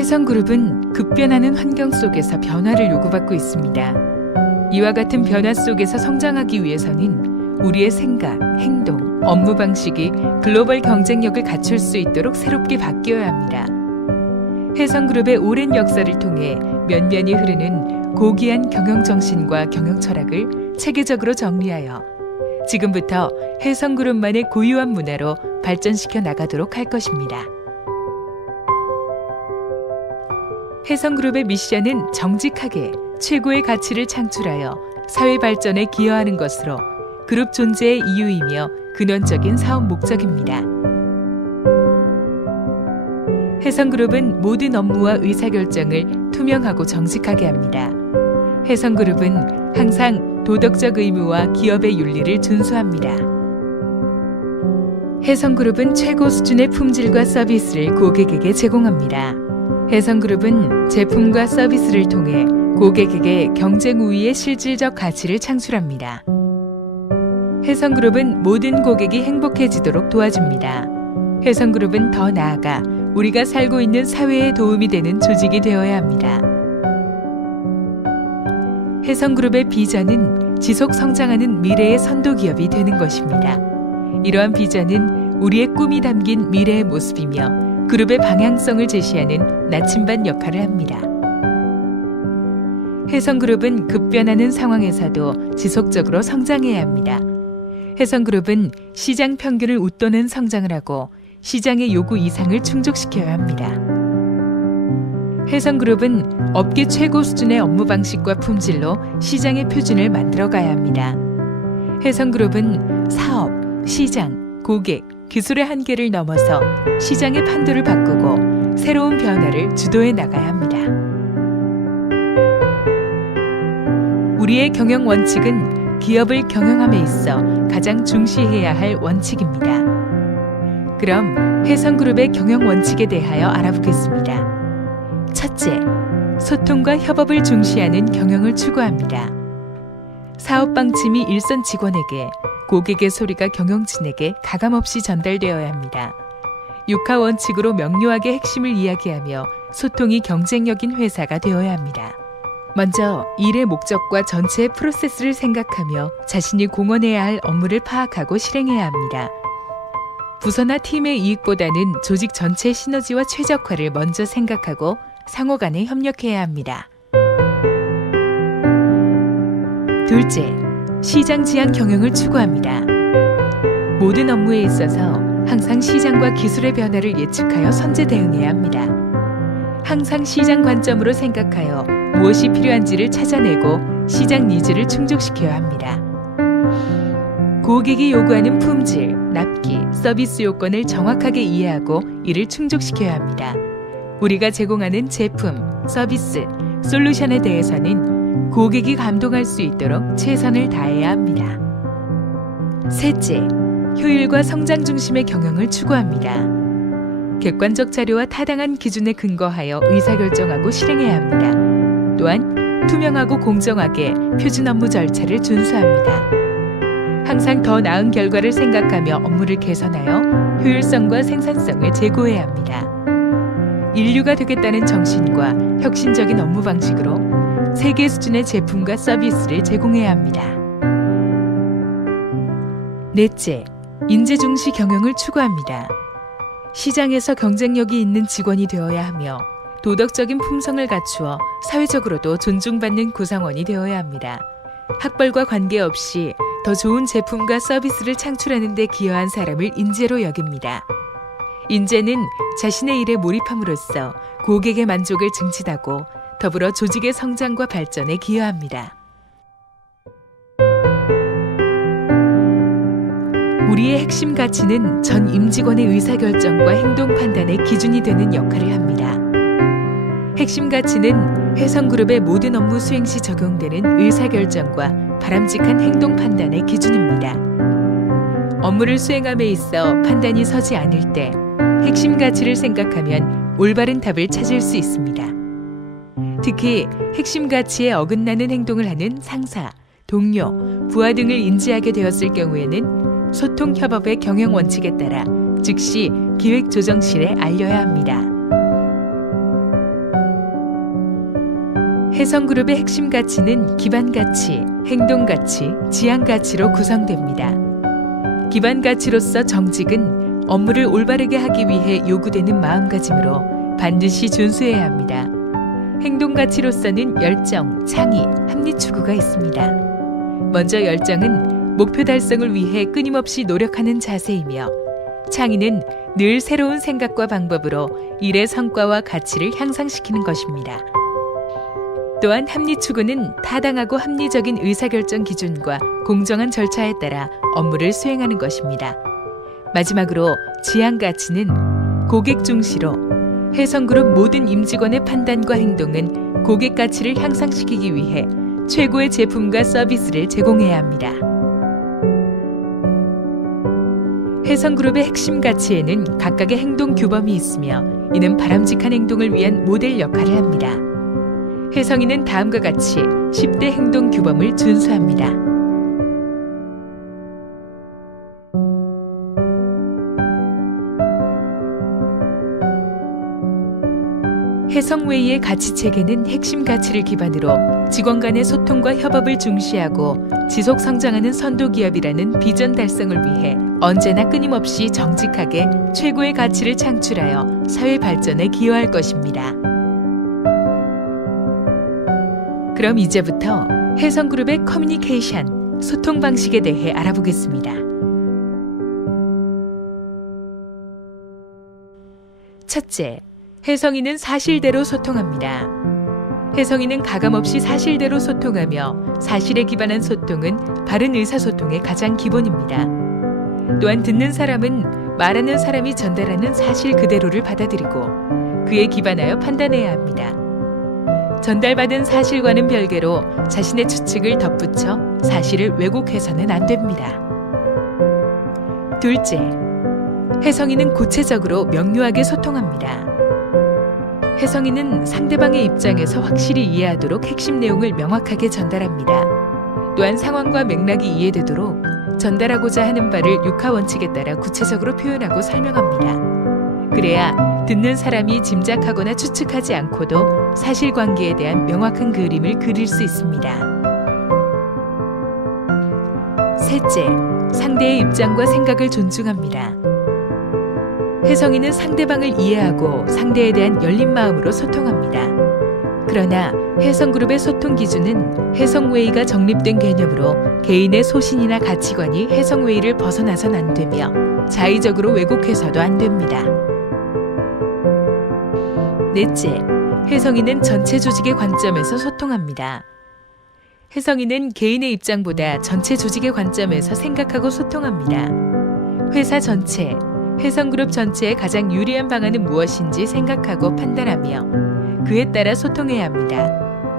해성그룹은 급변하는 환경 속에서 변화를 요구받고 있습니다. 이와 같은 변화 속에서 성장하기 위해서는 우리의 생각, 행동, 업무 방식이 글로벌 경쟁력을 갖출 수 있도록 새롭게 바뀌어야 합니다. 해성그룹의 오랜 역사를 통해 면면이 흐르는 고귀한 경영정신과 경영철학을 체계적으로 정리하여 지금부터 해성그룹만의 고유한 문화로 발전시켜 나가도록 할 것입니다. 해성그룹의 미션은 정직하게 최고의 가치를 창출하여 사회 발전에 기여하는 것으로 그룹 존재의 이유이며 근원적인 사업 목적입니다. 해성그룹은 모든 업무와 의사결정을 투명하고 정직하게 합니다. 해성그룹은 항상 도덕적 의무와 기업의 윤리를 준수합니다. 해성그룹은 최고 수준의 품질과 서비스를 고객에게 제공합니다. 해성그룹은 제품과 서비스를 통해 고객에게 경쟁 우위의 실질적 가치를 창출합니다. 해성그룹은 모든 고객이 행복해지도록 도와줍니다. 해성그룹은 더 나아가 우리가 살고 있는 사회에 도움이 되는 조직이 되어야 합니다. 해성그룹의 비전은 지속 성장하는 미래의 선도 기업이 되는 것입니다. 이러한 비전은 우리의 꿈이 담긴 미래의 모습이며 그룹의 방향성을 제시하는 나침반 역할을 합니다. 해성그룹은 급변하는 상황에서도 지속적으로 성장해야 합니다. 해성그룹은 시장 평균을 웃도는 성장을 하고 시장의 요구 이상을 충족시켜야 합니다. 해성그룹은 업계 최고 수준의 업무 방식과 품질로 시장의 표준을 만들어가야 합니다. 해성그룹은 사업, 시장, 고객, 기술의 한계를 넘어서 시장의 판도를 바꾸고 새로운 변화를 주도해 나가야 합니다. 우리의 경영 원칙은 기업을 경영함에 있어 가장 중시해야 할 원칙입니다. 그럼 해성그룹의 경영 원칙에 대하여 알아보겠습니다. 첫째, 소통과 협업을 중시하는 경영을 추구합니다. 사업 방침이 일선 직원에게, 고객의 소리가 경영진에게 가감없이 전달되어야 합니다. 육하 원칙으로 명료하게 핵심을 이야기하며 소통이 경쟁력인 회사가 되어야 합니다. 먼저 일의 목적과 전체의 프로세스를 생각하며 자신이 공헌해야 할 업무를 파악하고 실행해야 합니다. 부서나 팀의 이익보다는 조직 전체의 시너지와 최적화를 먼저 생각하고 상호 간에 협력해야 합니다. 둘째, 시장 지향 경영을 추구합니다. 모든 업무에 있어서 항상 시장과 기술의 변화를 예측하여 선제 대응해야 합니다. 항상 시장 관점으로 생각하여 무엇이 필요한지를 찾아내고 시장 니즈를 충족시켜야 합니다. 고객이 요구하는 품질, 납기, 서비스 요건을 정확하게 이해하고 이를 충족시켜야 합니다. 우리가 제공하는 제품, 서비스, 솔루션에 대해서는 고객이 감동할 수 있도록 최선을 다해야 합니다. 셋째, 효율과 성장 중심의 경영을 추구합니다. 객관적 자료와 타당한 기준에 근거하여 의사결정하고 실행해야 합니다. 또한 투명하고 공정하게 표준 업무 절차를 준수합니다. 항상 더 나은 결과를 생각하며 업무를 개선하여 효율성과 생산성을 제고해야 합니다. 인류가 되겠다는 정신과 혁신적인 업무 방식으로 세계 수준의 제품과 서비스를 제공해야 합니다. 넷째, 인재 중시 경영을 추구합니다. 시장에서 경쟁력이 있는 직원이 되어야 하며 도덕적인 품성을 갖추어 사회적으로도 존중받는 구성원이 되어야 합니다. 학벌과 관계없이 더 좋은 제품과 서비스를 창출하는 데 기여한 사람을 인재로 여깁니다. 인재는 자신의 일에 몰입함으로써 고객의 만족을 증진하고 더불어 조직의 성장과 발전에 기여합니다. 우리의 핵심 가치는 전 임직원의 의사결정과 행동 판단의 기준이 되는 역할을 합니다. 핵심 가치는 해성그룹의 모든 업무 수행 시 적용되는 의사결정과 바람직한 행동 판단의 기준입니다. 업무를 수행함에 있어 판단이 서지 않을 때 핵심 가치를 생각하면 올바른 답을 찾을 수 있습니다. 특히 핵심 가치에 어긋나는 행동을 하는 상사, 동료, 부하 등을 인지하게 되었을 경우에는 소통 협업의 경영 원칙에 따라 즉시 기획조정실에 알려야 합니다. 해성그룹의 핵심 가치는 기반 가치, 행동 가치, 지향 가치로 구성됩니다. 기반 가치로서 정직은 업무를 올바르게 하기 위해 요구되는 마음가짐으로 반드시 준수해야 합니다. 행동 가치로서는 열정, 창의, 합리 추구가 있습니다. 먼저 열정은 목표 달성을 위해 끊임없이 노력하는 자세이며, 창의는 늘 새로운 생각과 방법으로 일의 성과와 가치를 향상시키는 것입니다. 또한 합리 추구는 타당하고 합리적인 의사결정 기준과 공정한 절차에 따라 업무를 수행하는 것입니다. 마지막으로 지향 가치는 고객 중시로 해성그룹 모든 임직원의 판단과 행동은 고객 가치를 향상시키기 위해 최고의 제품과 서비스를 제공해야 합니다. 해성그룹의 핵심 가치에는 각각의 행동 규범이 있으며, 이는 바람직한 행동을 위한 모델 역할을 합니다. 해성이는 다음과 같이 10대 행동 규범을 준수합니다. 해성웨이의 가치 체계는 핵심 가치를 기반으로 직원 간의 소통과 협업을 중시하고 지속 성장하는 선도 기업이라는 비전 달성을 위해 언제나 끊임없이 정직하게 최고의 가치를 창출하여 사회 발전에 기여할 것입니다. 그럼 이제부터 해성그룹의 커뮤니케이션, 소통 방식에 대해 알아보겠습니다. 첫째, 해성이는 사실대로 소통합니다. 해성이는 가감없이 사실대로 소통하며, 사실에 기반한 소통은 바른 의사소통의 가장 기본입니다. 또한 듣는 사람은 말하는 사람이 전달하는 사실 그대로를 받아들이고 그에 기반하여 판단해야 합니다. 전달받은 사실과는 별개로 자신의 추측을 덧붙여 사실을 왜곡해서는 안 됩니다. 둘째, 해성이는 구체적으로 명료하게 소통합니다. 해성이는 상대방의 입장에서 확실히 이해하도록 핵심 내용을 명확하게 전달합니다. 또한 상황과 맥락이 이해되도록 전달하고자 하는 바를 6하 원칙에 따라 구체적으로 표현하고 설명합니다. 그래야 듣는 사람이 짐작하거나 추측하지 않고도 사실관계에 대한 명확한 그림을 그릴 수 있습니다. 셋째, 상대의 입장과 생각을 존중합니다. 해성이는 상대방을 이해하고 상대에 대한 열린 마음으로 소통합니다. 그러나 해성그룹의 소통 기준은 해성웨이가 정립된 개념으로 개인의 소신이나 가치관이 해성웨이를 벗어나선 안 되며 자의적으로 왜곡해서도 안 됩니다. 넷째, 해성이는 전체 조직의 관점에서 소통합니다. 해성이는 개인의 입장보다 전체 조직의 관점에서 생각하고 소통합니다. 회사 전체, 해성그룹 전체에 가장 유리한 방안은 무엇인지 생각하고 판단하며 그에 따라 소통해야 합니다.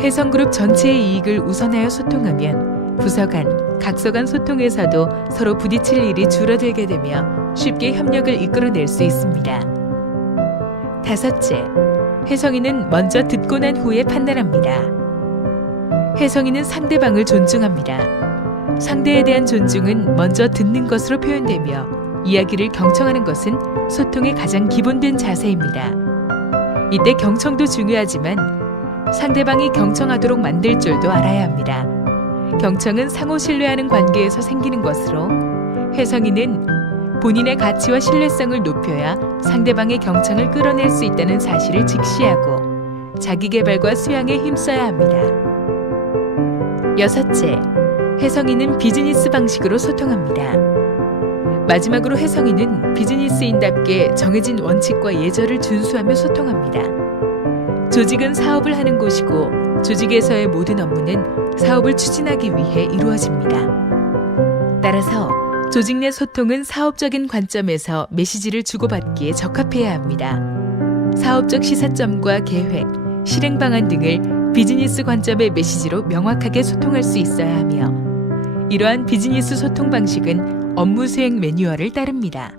해성그룹 전체의 이익을 우선하여 소통하면 부서 간, 각서 간 소통에서도 서로 부딪힐 일이 줄어들게 되며 쉽게 협력을 이끌어낼 수 있습니다. 다섯째, 해성이는 먼저 듣고 난 후에 판단합니다. 해성이는 상대방을 존중합니다. 상대에 대한 존중은 먼저 듣는 것으로 표현되며 이야기를 경청하는 것은 소통의 가장 기본된 자세입니다. 이때 경청도 중요하지만 상대방이 경청하도록 만들 줄도 알아야 합니다. 경청은 상호 신뢰하는 관계에서 생기는 것으로 해성이는 본인의 가치와 신뢰성을 높여야 상대방의 경청을 끌어낼 수 있다는 사실을 직시하고 자기개발과 수양에 힘써야 합니다. 여섯째, 해성이는 비즈니스 방식으로 소통합니다. 마지막으로 해성이는 비즈니스인답게 정해진 원칙과 예절을 준수하며 소통합니다. 조직은 사업을 하는 곳이고 조직에서의 모든 업무는 사업을 추진하기 위해 이루어집니다. 따라서 조직 내 소통은 사업적인 관점에서 메시지를 주고받기에 적합해야 합니다. 사업적 시사점과 계획, 실행 방안 등을 비즈니스 관점의 메시지로 명확하게 소통할 수 있어야 하며 이러한 비즈니스 소통 방식은 업무 수행 매뉴얼을 따릅니다.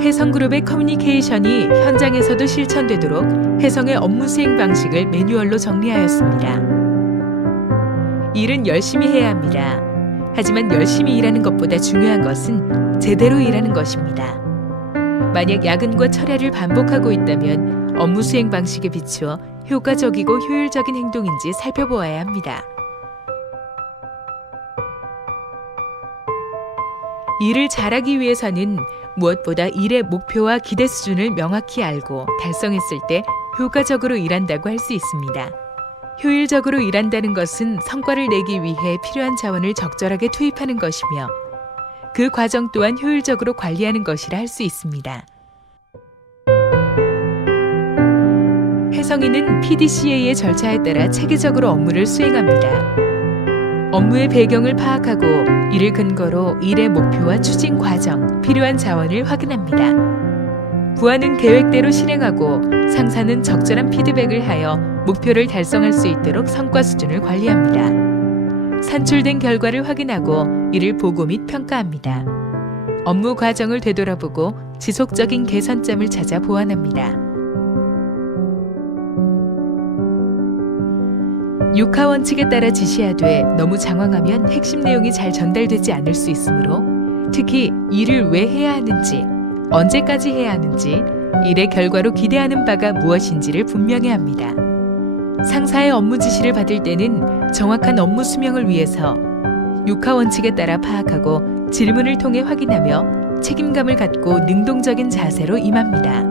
해성그룹의 커뮤니케이션이 현장에서도 실천되도록 해성의 업무 수행 방식을 매뉴얼로 정리하였습니다. 일은 열심히 해야 합니다. 하지만 열심히 일하는 것보다 중요한 것은 제대로 일하는 것입니다. 만약 야근과 철야를 반복하고 있다면 업무 수행 방식에 비추어 효과적이고 효율적인 행동인지 살펴보아야 합니다. 일을 잘하기 위해서는 무엇보다 일의 목표와 기대 수준을 명확히 알고 달성했을 때 효과적으로 일한다고 할 수 있습니다. 효율적으로 일한다는 것은 성과를 내기 위해 필요한 자원을 적절하게 투입하는 것이며 그 과정 또한 효율적으로 관리하는 것이라 할 수 있습니다. 혜성이는 PDCA의 절차에 따라 체계적으로 업무를 수행합니다. 업무의 배경을 파악하고 이를 근거로 일의 목표와 추진 과정, 필요한 자원을 확인합니다. 부하는 계획대로 실행하고 상사는 적절한 피드백을 하여 목표를 달성할 수 있도록 성과 수준을 관리합니다. 산출된 결과를 확인하고 이를 보고 및 평가합니다. 업무 과정을 되돌아보고 지속적인 개선점을 찾아 보완합니다. 6하 원칙에 따라 지시하되 너무 장황하면 핵심 내용이 잘 전달되지 않을 수 있으므로 특히 일을 왜 해야 하는지, 언제까지 해야 하는지, 일의 결과로 기대하는 바가 무엇인지를 분명히 합니다. 상사의 업무 지시를 받을 때는 정확한 업무 수명을 위해서 6하 원칙에 따라 파악하고 질문을 통해 확인하며 책임감을 갖고 능동적인 자세로 임합니다.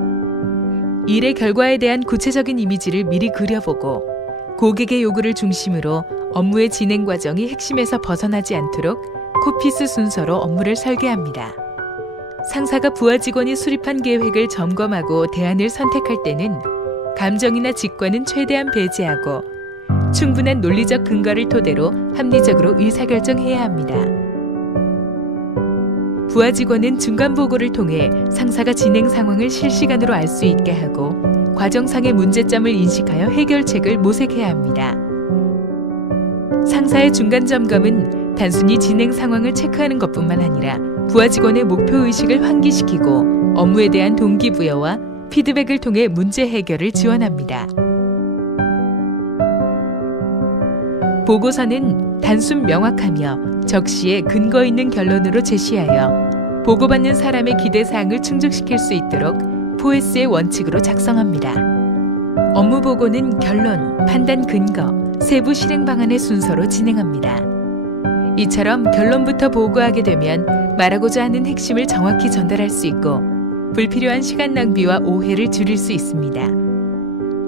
일의 결과에 대한 구체적인 이미지를 미리 그려보고 고객의 요구를 중심으로 업무의 진행 과정이 핵심에서 벗어나지 않도록 코피스 순서로 업무를 설계합니다. 상사가 부하 직원이 수립한 계획을 점검하고 대안을 선택할 때는 감정이나 직관은 최대한 배제하고 충분한 논리적 근거를 토대로 합리적으로 의사결정해야 합니다. 부하 직원은 중간 보고를 통해 상사가 진행 상황을 실시간으로 알 수 있게 하고 과정상의 문제점을 인식하여 해결책을 모색해야 합니다. 상사의 중간 점검은 단순히 진행 상황을 체크하는 것뿐만 아니라 부하 직원의 목표의식을 환기시키고 업무에 대한 동기부여와 피드백을 통해 문제 해결을 지원합니다. 보고서는 단순 명확하며 적시에 근거 있는 결론으로 제시하여 보고받는 사람의 기대사항을 충족시킬 수 있도록 포에스의 원칙으로 작성합니다. 업무 보고는 결론, 판단 근거, 세부 실행 방안의 순서로 진행합니다. 이처럼 결론부터 보고하게 되면 말하고자 하는 핵심을 정확히 전달할 수 있고 불필요한 시간 낭비와 오해를 줄일 수 있습니다.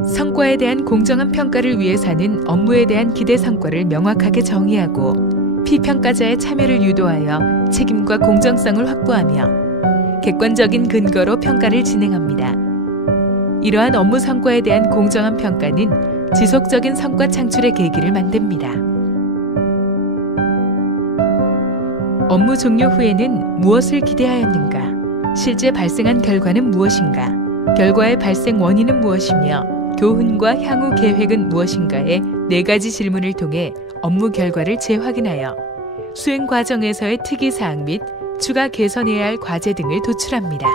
성과에 대한 공정한 평가를 위해서는 업무에 대한 기대 성과를 명확하게 정의하고 피평가자의 참여를 유도하여 책임과 공정성을 확보하며 객관적인 근거로 평가를 진행합니다. 이러한 업무 성과에 대한 공정한 평가는 지속적인 성과 창출의 계기를 만듭니다. 업무 종료 후에는 무엇을 기대하였는가? 실제 발생한 결과는 무엇인가? 결과의 발생 원인은 무엇이며 교훈과 향후 계획은 무엇인가의 4가지 질문을 통해 업무 결과를 재확인하여 수행 과정에서의 특이사항 및 추가 개선해야 할 과제 등을 도출합니다.